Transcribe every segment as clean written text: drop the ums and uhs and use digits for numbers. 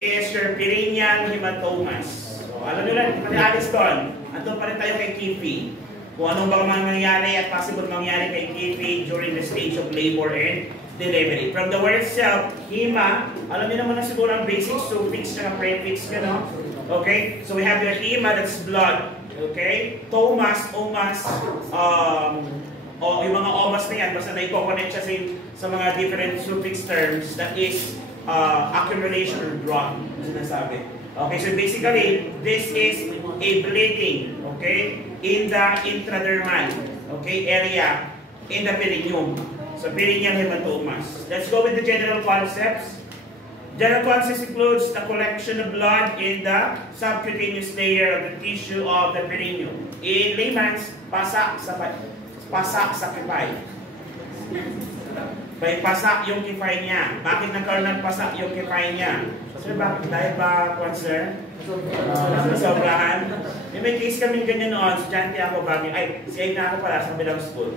is your perineal hematomas. So, alam nyo lang, pati Alice doon, andun pa rin tayo kay Kifi. Kung anong bang mangyayari at possible mangyari kay Kifi during the stage of labor and delivery. From the word itself, hema, alam niyo naman na siguro ang basic suffix at prefix, no? Okay? So we have your hema, that's blood. Okay? Tomas, omas, yung mga omas na yan, basta na-connect siya sa mga different suffix terms, that is accumulation or drop, sinasabi. Okay, so basically, this is a bleeding, okay, in the intradermal, okay, area in the perineum. So perineal hematomas. Let's go with the general concepts. General concepts includes the collection of blood in the subcutaneous layer of the tissue of the perineum. In layman's, pasak sa kipay. May pasak yung kipay niya. Bakit nagkaroon ng pasak yung kipay niya? Sir, bakit? Dahil ba, sir? Sobrahan? May case kami ganyan noon. Estudyante ako bagay. Ay, CA na ako pala sa bilang school.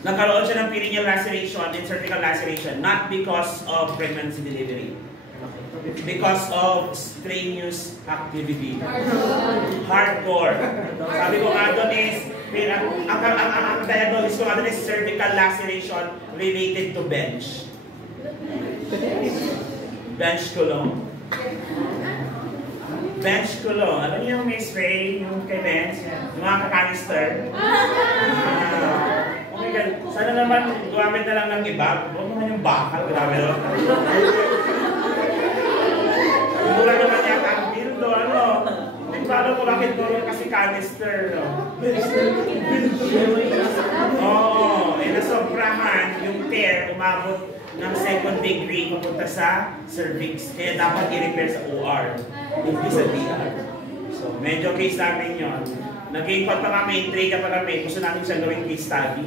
Nagkaroon siya ng perineal laceration and cervical laceration. Not because of pregnancy delivery. Because of strenuous activity. Hardcore. Sabi ko nga doon is, ang diagnosis ko nga doon is cervical laceration related to bench. Bench kulong. Bench kulong. Alam niyo yung may spray, yung kay bench, yung mga kakanister. Oh my God. Sana naman gumamit na lang ng iba. Huwag naman yung bakal. Grabe doon. Mura naman yata ang dildo, ano? Paano ko bakit doon kasi canister, no? Oo, nasobrahan yung tear, umabot ng 2nd degree papunta sa cervix. Kaya dapat i-repair sa OR, hindi sa DR. So, medyo case namin yun. Nag-iipot pa kami, intriga pa kami, gusto namin siyang gawing case study.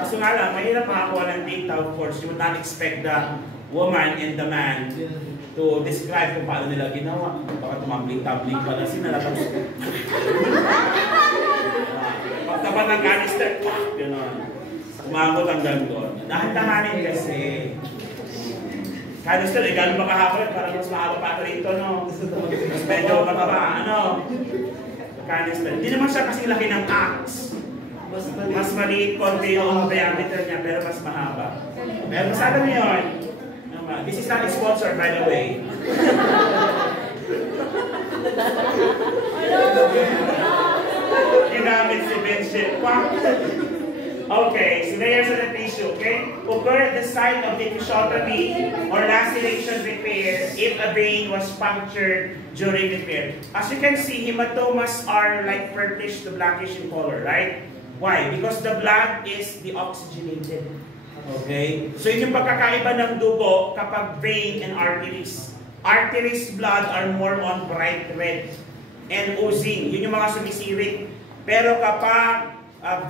Kaso nga lang, mahirap makakuha ng data, of course. You would not expect the woman and the man to describe kung paano nila ginawa. Baka tumambling-tabling pala sila. Pagtapat ng canister, gano'n. Umabot hanggang doon. Dahan-dahanin kasi. Canister, gano'n ba kahapon? Parang mas mahaba pa rito, no? Mas medyo mataba, ano? Canister. Hindi naman siya kasi laki ng axe. Mas maliit konti yung diameter niya, pero mas mahaba. Pero masada mo yun. This is not sponsored, by the way. Ginamit si Vincent. Okay, so layers of the tissue, okay? Occur at the site of the episiotomy or laceration repair if a vein was punctured during repair. As you can see, hematomas are like purplish to blackish in color, right? Why? Because the blood is deoxygenated. Okay? So yun yung pagkakaiba ng dugo kapag vein and arteries. Arteries blood are more on bright red and oozing. Yun yung mga sumisirit. Pero kapag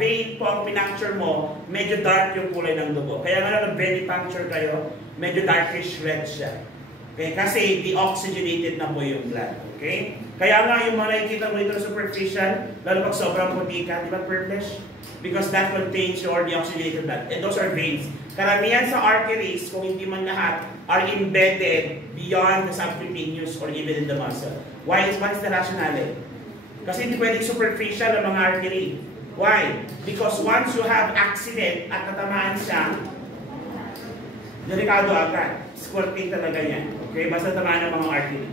vein po ang pinuncture mo, medyo dark yung kulay ng dugo. Kaya nga nag-vein puncture kayo, medyo darkish red siya. Okay? Kasi deoxygenated na po yung blood. Okay? Kaya nga yung mga nakikita mo dito superficial, lalo pag sobrang puti ka, di ba purplish? Because that contains your deoxygenated blood. And those are veins. Karamihan sa arteries, kung hindi man lahat, are embedded beyond the subcutaneous or even in the muscle. Why is the rationale? Kasi hindi pwedeng superficial ang mga artery. Why? Because once you have accident at natamaan siya, delikado agad. Squirting talaga yan. Okay? Basta tamaan ng mga artery.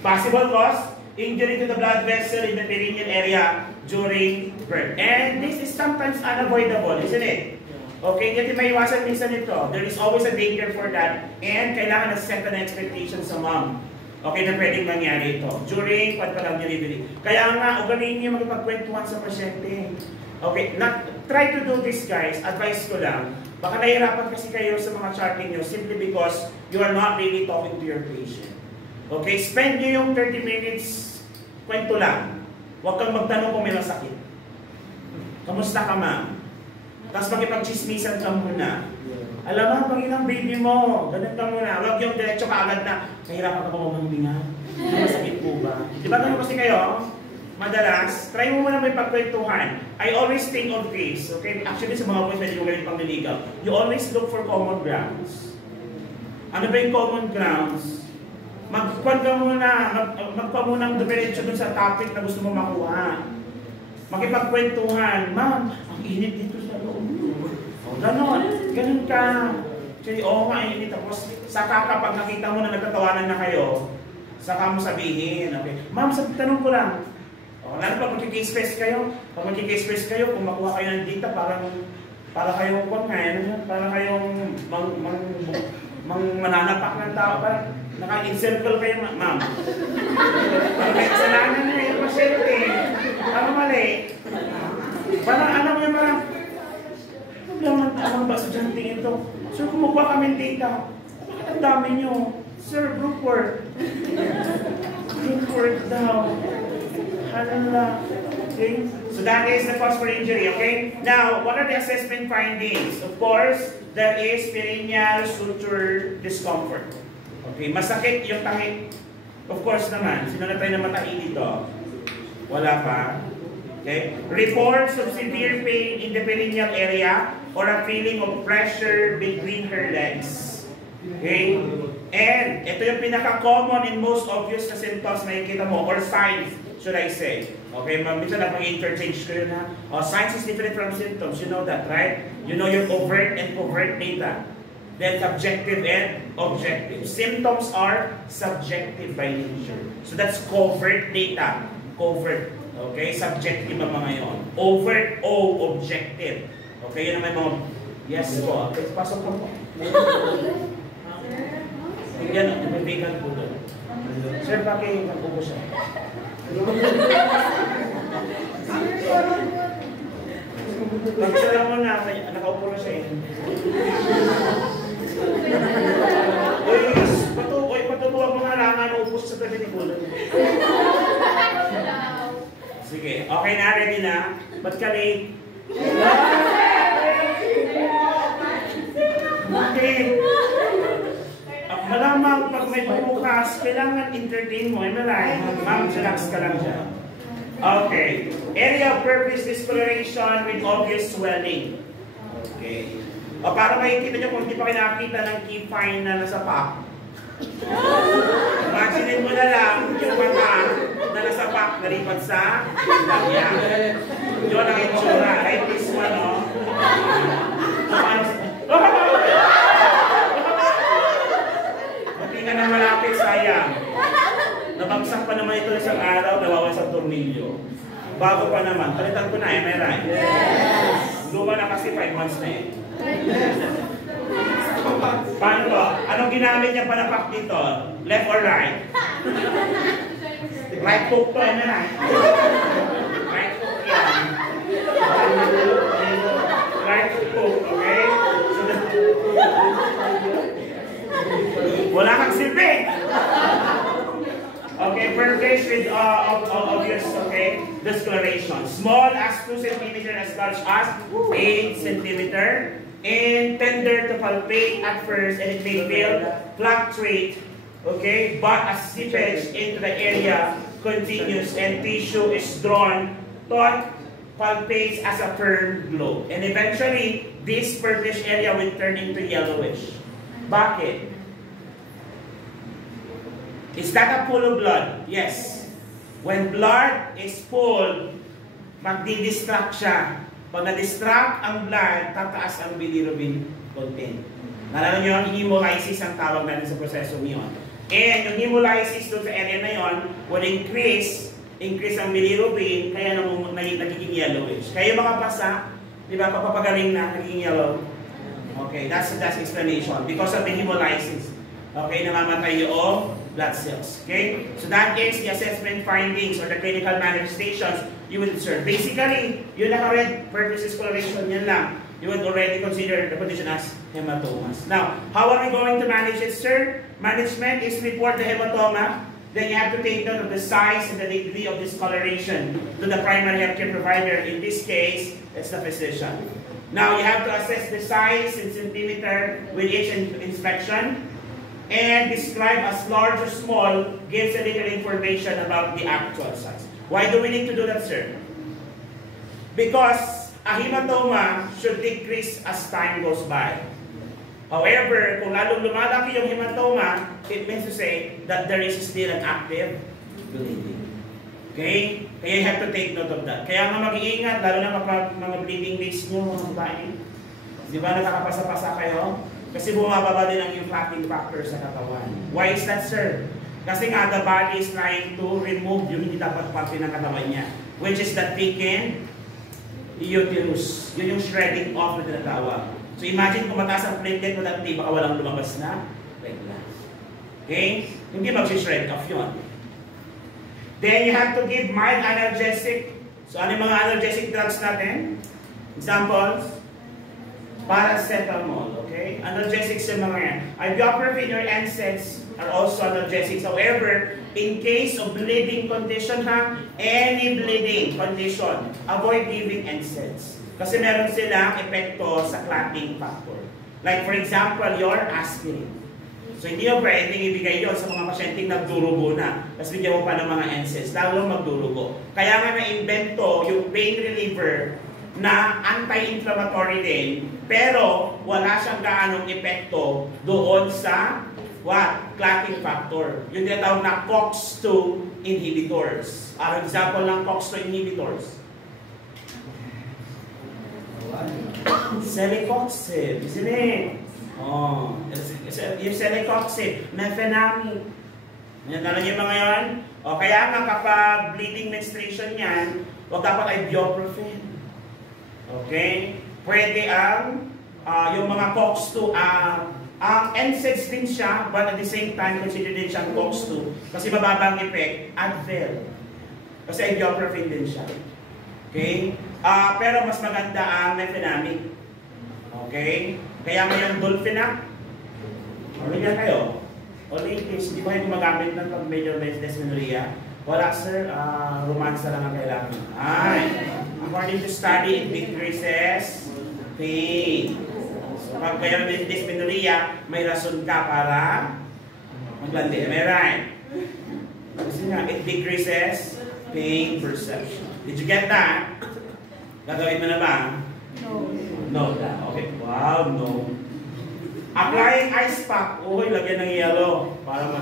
Possible cause? Injury to the blood vessel in the perineal area during birth. And this is sometimes unavoidable, isn't it? Okay, hindi maiwasan minsan ito. There is always a danger for that. And kailangan na set an expectation sa mom. Okay, na pwedeng mangyari ito. During pagpalang delivery. Kaya nga, ugaliin niyo magpagkwentuhan sa pasyente. Okay, try to do this guys. Advice ko lang. Baka nahihirapan kasi kayo sa mga charting nyo simply because you are not really talking to your patient. Okay, spend nyo yung 30 minutes kwento lang. Huwag kang magtanong kung may masakit. Kamusta ka, ma'am? Tapos makipag-chismisan ka muna. Alam mo, pag ilang baby mo, ganun ka muna. Huwag yung diretso ka agad na, kahirapan ka pa kumambinga. Masakit po ba? Di ba ganun kasi kayo? Madalas, try mo muna may pagkwentuhan. I always think of this, okay? Actually, sa mga boys, medyo magaling pang niligaw. You always look for common grounds. Ano ba yung common grounds? Magkuhan ka muna, magpa munang dumiretso dun sa topic na gusto mo makuha. Makipagkwentuhan, ma'am, ang init dito sa loob. Ganon ka. Actually, oo nga, init. Tapos, saka kapag nakita mo na nagtatawanan na kayo, saka mo sabihin, okay, ma'am, tanong ko lang, lalo pag magkikispace kayo, kung makuha kayo ng data, para kayong mananapak ng tao, parang naka-encircle kayo, ma'am. Parang may kasalanan na yung pasyente. Parang mali. Parang alam niya, parang, ano ba estudyante ito? Sir, kumukuha kami ng data. Bakit ang dami nyo? Sir, group work. Group work daw. Halala. Okay? So that is the cause for injury, okay? Now, what are the assessment findings? Of course, there is perineal suture discomfort. Okay, masakit yung tahi. Of course naman, sino na tayo na matai dito? Wala pa. Okay? Reports of severe pain in the perineal area or a feeling of pressure between her legs. Okay? And ito yung pinaka-common and most obvious na symptoms na nakikita mo or signs, should I say. Okay, minsan na pag-interchange ko yun ha. Signs is different from symptoms. You know that, right? You know your overt and covert data. Then subjective and objective. Symptoms are subjective by nature. So that's covert data. Covert. Okay? Subjective ang mga yun. Overt o objective. Okay, yun naman mga... Yes po. Okay, pasok po po. Yan, nabibigan po doon. Sir, bakit nagpupo siya? Magsala mo na, nakaupo na siya eh. Patutuwag mga halangan, upos sa tabi ni Kulo. Sige, okay na, ready na? Ba't ka late? Okay. Malamang pag may bukas, kailangan entertain mo. Am I right? Ma'am, relax ka lang siya. Okay. Area of purpose discoloration with obvious swelling. Okay. O para makikita nyo kung hindi pa kinakita ng key fine na nasa pack. Imagine mo na lang yung mata na nasa pack nalipat sa lagyan. Yun ang itsura. Like this one, no? Hindi ka na malapit, sayang. Nabagsak pa naman ito isang araw, nawawa sa tornilyo. Bago pa naman. Palitan ko na, am I right? Yes! Luma na kasi 5 months na eh. Paano to? Anong ginamit niya panapak dito? Left or right? Right hook to, am I right? Right hook yan. Right hook, okay? Wala kang silbi! Okay, purpose with obvious, okay, discoloration. Small as 2 cm as large as 8 cm. And tender to palpate at first, and it may fluctuate, okay, but as seepage into the area continues and tissue is drawn, thought palpates as a firm glow. And eventually, this purplish area will turn into yellowish. Bakit? Is that a pool of blood? Yes. When blood is full, magdi-distract siya. Pag na-distract ang blood, tataas ang bilirubin content. Nalala nyo, ang hemolysis ang tawag natin sa proseso niyon. And yung hemolysis doon sa area na yon will increase ang bilirubin, kaya nagiging yellowish. Kaya mga basa, di ba, papapagaling na, nagiging yellow. Okay, that's explanation. Because of the hemolysis. Okay, namamatay yung blood cells. Okay? So that is the assessment findings or the clinical manifestations you would observe. Basically, yung naka-red purpose discoloration, yan lang. You would already consider the condition as hematomas. Now, how are we going to manage it, sir? Management is report the hematoma. Then you have to take note of the size and the degree of discoloration to the primary healthcare provider. In this case, it's the physician. Now, you have to assess the size in centimeter with each inspection. And describe as large or small, gives a little information about the actual size. Why do we need to do that, sir? Because a hematoma should decrease as time goes by. However, kung lalong lumalaki yung hematoma, it means to say that there is still an active bleeding. Okay? Kaya you have to take note of that. Kaya nga mag-iingat, lalo na kapag mga bleeding leaks nyo, mga babae. Di ba nakakapasa-pasa kayo? Kasi bumababa din ang yung clotting factor sa katawan. Why is that, sir? Kasi nga, the body is trying to remove yung hindi dapat parte ng katawan niya. Which is the thickened uterus. Yun yung shredding off na tinatawag. So imagine kung mataas ang platelet mo dati, baka walang lumabas na pregnant. Okay? Hindi mag-shred off yun. Then you have to give mild analgesic. So ano yung mga analgesic drugs natin? Examples? Paracetamol. Okay? Analgesics yung mga yan. Ibuprofen or NSAIDs are also analgesics. However, in case of bleeding condition, any bleeding condition, avoid giving NSAIDs. Kasi meron silang epekto sa clotting factor. Like for example, your aspirin. So hindi mo pwedeng ibigay yun sa mga pasyenteng nagdurugo na. Tapos bigyan mo pa ng mga NSAIDs, lalo magdurugo. Kaya nga na-invento yung pain reliever na anti-inflammatory din, pero wala siyang gaanong epekto doon sa clotting factor. Yung tinatawag na COX-2 inhibitors. Ang example ng COX-2 inhibitors. Celecoxib, isn't it? Oh, yung celecoxib, mefenamic. Alam niyo mga yun? O, kaya nga kapag bleeding menstruation yan, huwag dapat ibuprofen. Okay? Pwede ang yung mga COX-2, ang NSAIDs din siya, but at the same time, consider din siyang COX-2 kasi mababang effect, Advil. Kasi ibuprofen din siya. Okay? Pero mas maganda ang mefenamic. Okay? Kaya ngayon Dolfenac, yan kayo. O ladies, hindi ko kayo gumagamit ng pag medyo dysmenorrhea. Wala sir, romansa lang ang kailangan. According to study, it decreases pain. So pag kayo may dysmenorrhea, may rason ka para maglandi. Am I right? Kasi nga, it decreases pain perception. Did you get that? Gagawin mo na ba? No. No. Okay. Wow, no. Applying ice pack. Uy, lagyan ng yellow. Para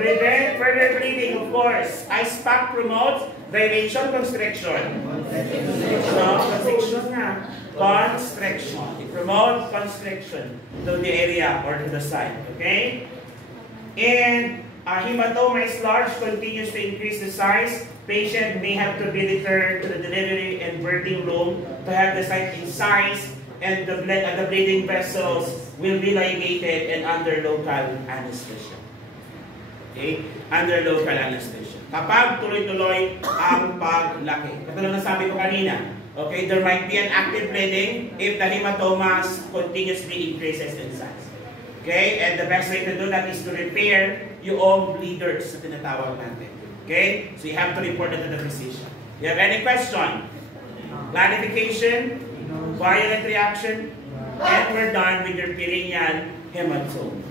prevent further bleeding, of course. Ice pack promotes dilation, constriction. No, constriction nga. Constriction. It promotes constriction to the area or to the site. Okay? And hematoma is large, continues to increase the size. Patient may have to be returned to the delivery and birthing room to have the site in size, and the bleeding vessels will be ligated and under local anesthesia. Okay? Under local anesthesia. Kapag tuloy-tuloy ang paglaki. Katulad na sabi ko kanina, okay, there might be an active bleeding if the hematomas continuously increases in size. Okay? And the best way to do that is to repair yung bleeders na tinatawag natin. Okay? So you have to report it to the physician. You have any question? Clarification? Violent reaction? And we're done with your perineal hematoma.